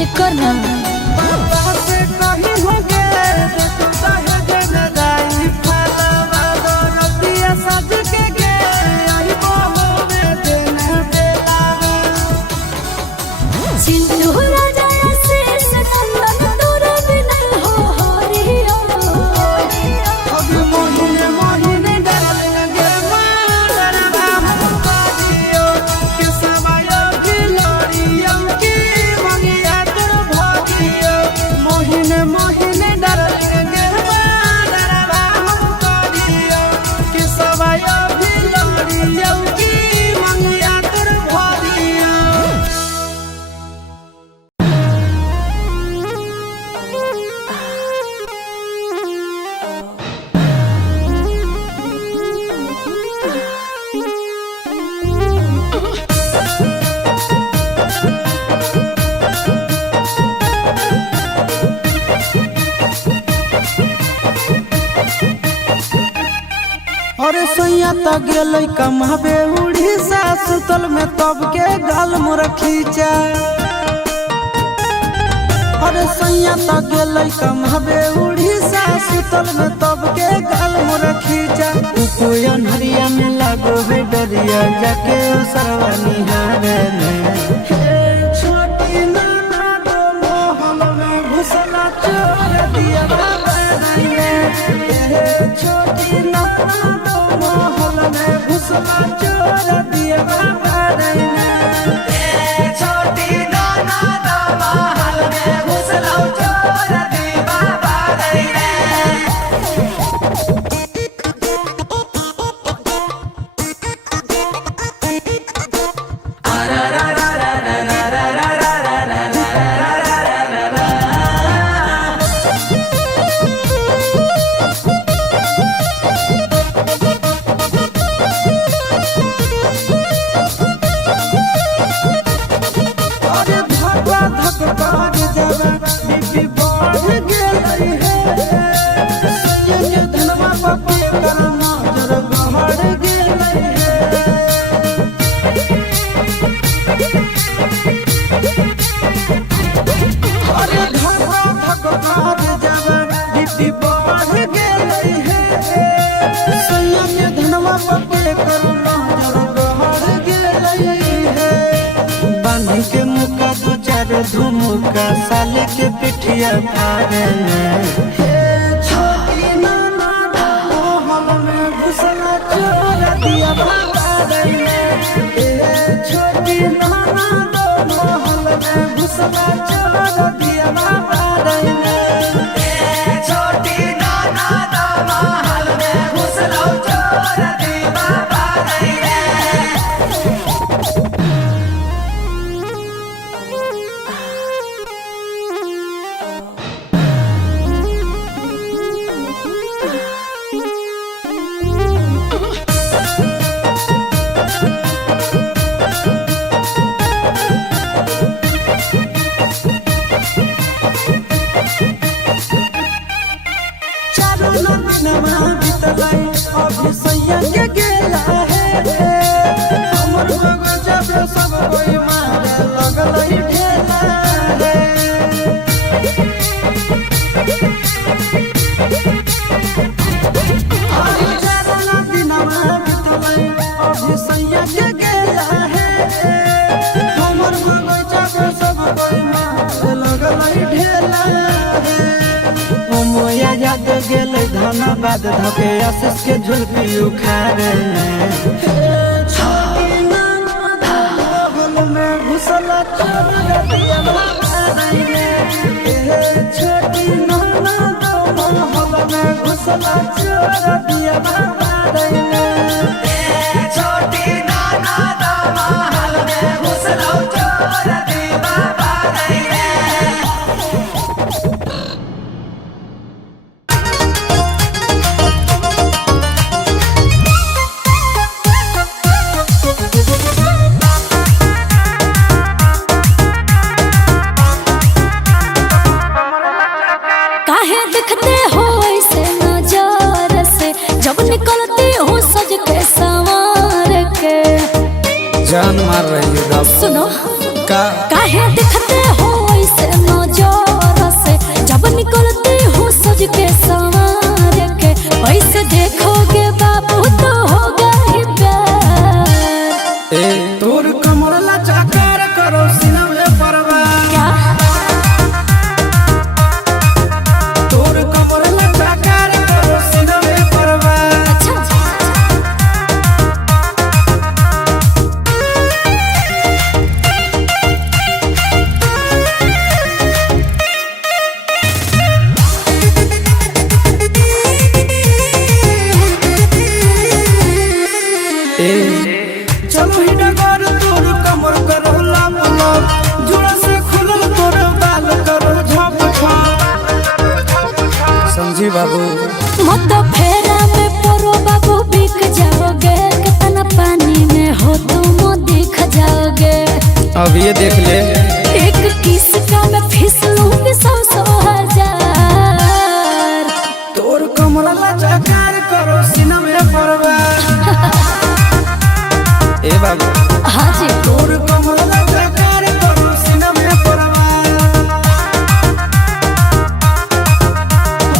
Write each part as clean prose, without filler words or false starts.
अरे करना अरे सैया त गेलै कमाबे उड़ीसा सुतल में तब के गाल मोर खींचा। अरे सैया त गेलै कमाबे उड़ीसा सुतल में तब के गाल मोर खींचा। कोई अनहरिया में लागो है डरिया जाके सरवा निहारे छोटी नाना दो मोहल में घुसला चोर दिया बाबा छोटी नाना घुसला चोर दिए बाबा छोटी नाना दो महल में घुसला चोर दिए बाबा के मुका दो चार धुमुका साले के पिठिया फाड़े छोटी नाना मोहल में घुसला चोर दिया बाबा छोटी नाना मोहल में घुसला चोर दिया बाबा छोटी नाना मोहल में घुसला चोर दिया बाबा अभी सैया के गेला है हमर मगज जब सब कोई मारे लगल ढेला है अभी सैया के गेला है हमर मगज जब सब कोई मारे लगल ढेला है मोया याद गेले धनबाद धके आशीष के झुलपी उखाड़े छोटी नाना मोहल में घुसला चोर दिया बाबा छोटी नाना मोहल में घुसला चोर दिया बाबा छोटी नाना मोहल में घुसला चोर दिया बाबा काहे दिखते हो ऐसे नजर से जब निकल बाबू मत फेरा में परो बाबू बिक जाओगे, कितना पानी में हो तुम दिख जाओगे। अब ये देख ले एक किस का मैं फिसलूंगी 100 हजार। तोर कमरा लाचार करो सीना में परवार। ए बाबू हाँ जी तोर कमरा लाचार करो सीना में परवार।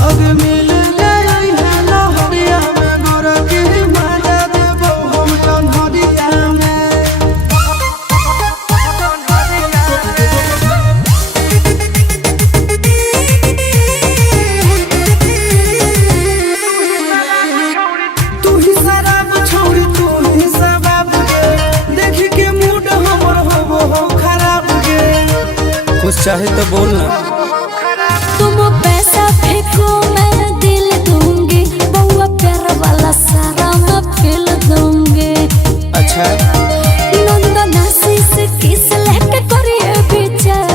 अब मिल गई है लोहरिया में गोरा की मजा देबो हम कन्हरिया में। तू ही शराब छोड़ी तू ही शबाब गे, देख के मूड हमर हो खराब गे। कुछ चाहे तो बोल ना। तुम पैसा फेंको मैं दिल दूंगी, बउआ प्यार वाला सारा मैं फिल दूंगी। अच्छा नंदनासी से किस लेके करिए विचार।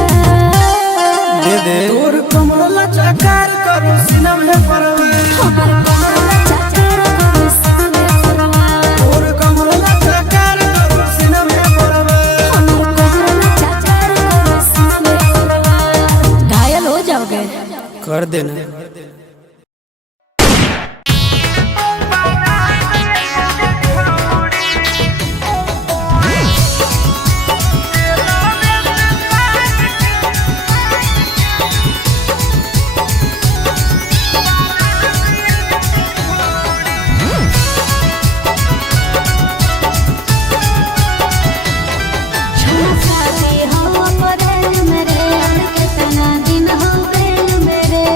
दे दे तोर कमरा लाचार करो सीना में परवार। हमर कमरा चाचार करो सामने परवार। तोर कमरा लाचार करो सीना में परवार। हमर कमरा चाचार करो सामने परवार। घायल हो जाओगे। कर देना। शादी हो मेरे, कितना दिन हो गए मेरे।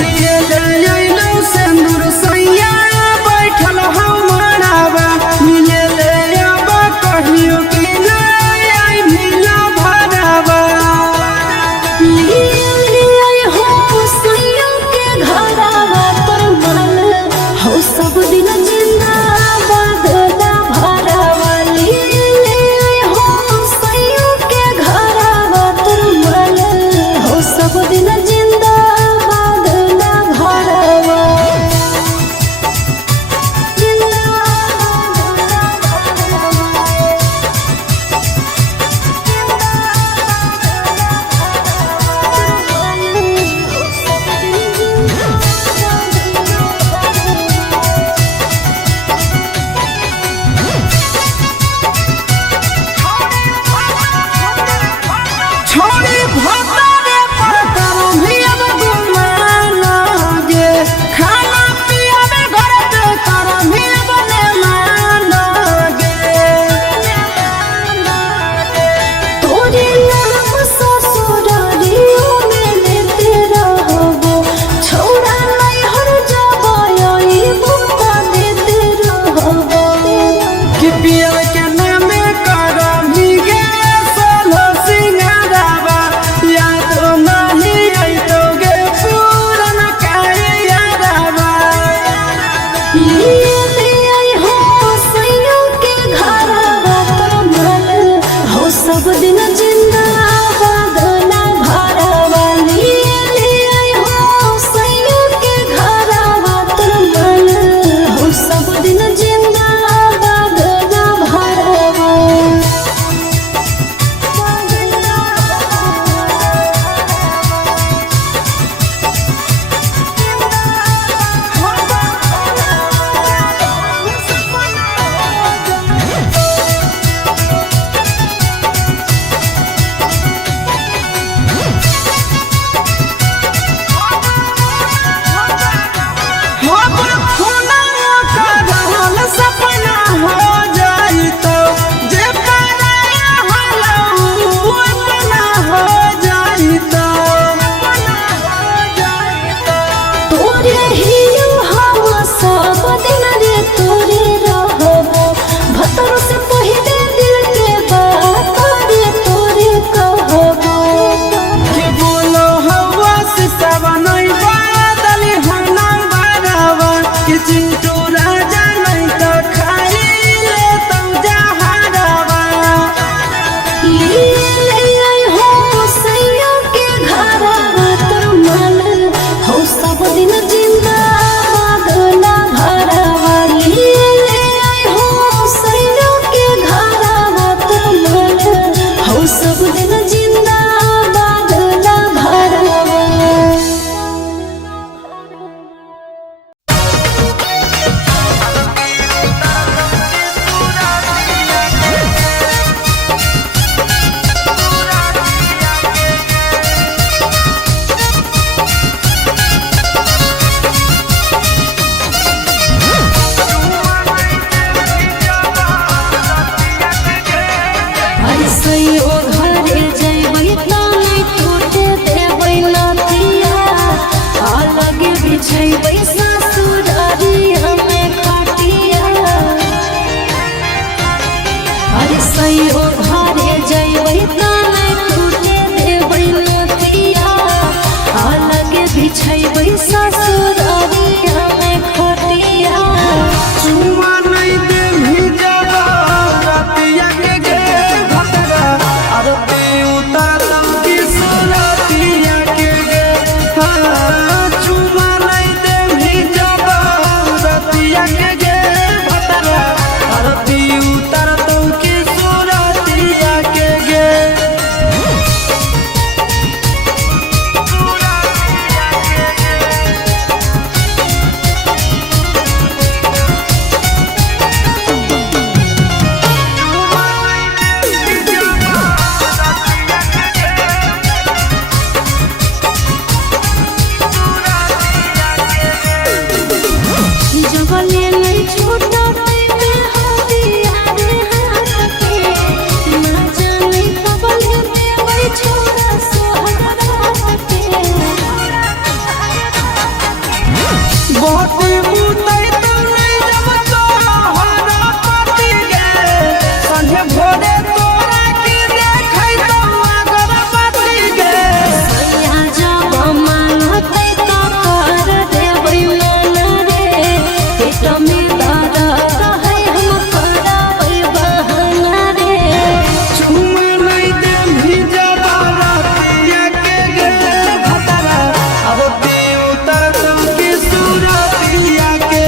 दिए ले अइलो सिंदूर सैया बैठल हमरावा मिले ले अब कहियो कि नहीं आई भिला भरावा सब दिन जिंदाबाद ना भरावा हो सैयों के घरावा तुरमल हो सब दिन जिंदाबाद ना भरावा छोड़ी भतारे पर करो भी अब गुमाना गे खाना पिया में घर पे करो भी अब मेहमाना गे तोरे नाम ससुरारियों में लेते रहबो छोड़ा नहीं हर जगह बुका देते रहबो कि पिया के नामे करो भी गे सोलो सिंगारावा याद नहीं आई तो गे पूरन काहे यारावा हो सैयों के घरावा तुरमल हो सब दिन जिंदाबाद ना भरावा हो सैयों के घरावा तुरमल हो सब दिन जिंदाबाद ना भरावा हमर खुना का रहल सपना हो जाई तो जे पराया हलऊ अपना हो जाई तो तोरे हियो हम सब दिन रे तोरे रहबो भतर से पहिले दिल के बात रे तोरे कहबो कि बोलो हवा से सवनई बादल हना बारावा कि चिंटू राजा नहीं तो खाई ले तो जहरावा हो सैयों के घरावा तुरमल हो सब दिन जिंदा बोती मुतई तू नहीं जब तोहरा पति गे संझे भोरे तोरा की देखै तो अगरबत्ती गे सैया जब मांगतै तो कर देबै नाना रे पेट में दर्द है हम कराबै बहाना रे चुमा नहीं दे भीजा बारातिया के गे भतरा अब ती उतर तुम की सूरतिया के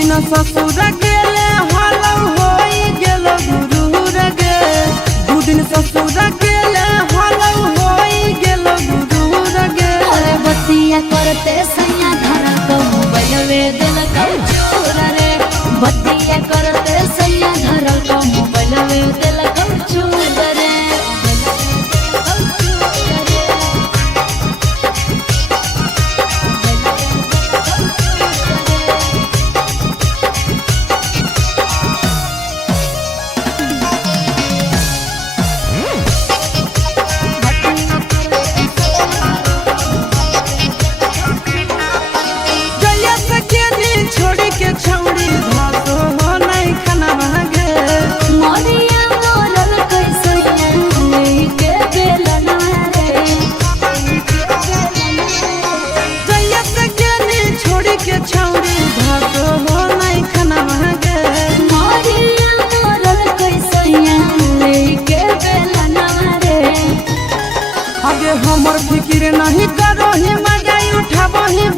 दिन ससुर गेले हलौ होई गेल गुरुर गे। दू दिन ससुर गेले हलौ होई गेल गुरुर गे। अरे बतिया करते सैया धरा को मोबाइल में दिल का चोर रे। बतिया करते सैया धरा को मोबाइल में दिल का चोर रे। छौड़ी भासो हो नहीं खाना मांगे। मोरिया मोरल कैसे लेके बेलना रे। जैया से गेली छोड़ी के छौड़ी भासो हो नहीं खाना मांगे। मोरिया मोरल कैसे लेके बेलना रे। आगे हमर फिक्र नहीं करो ही मजा उठाबो ही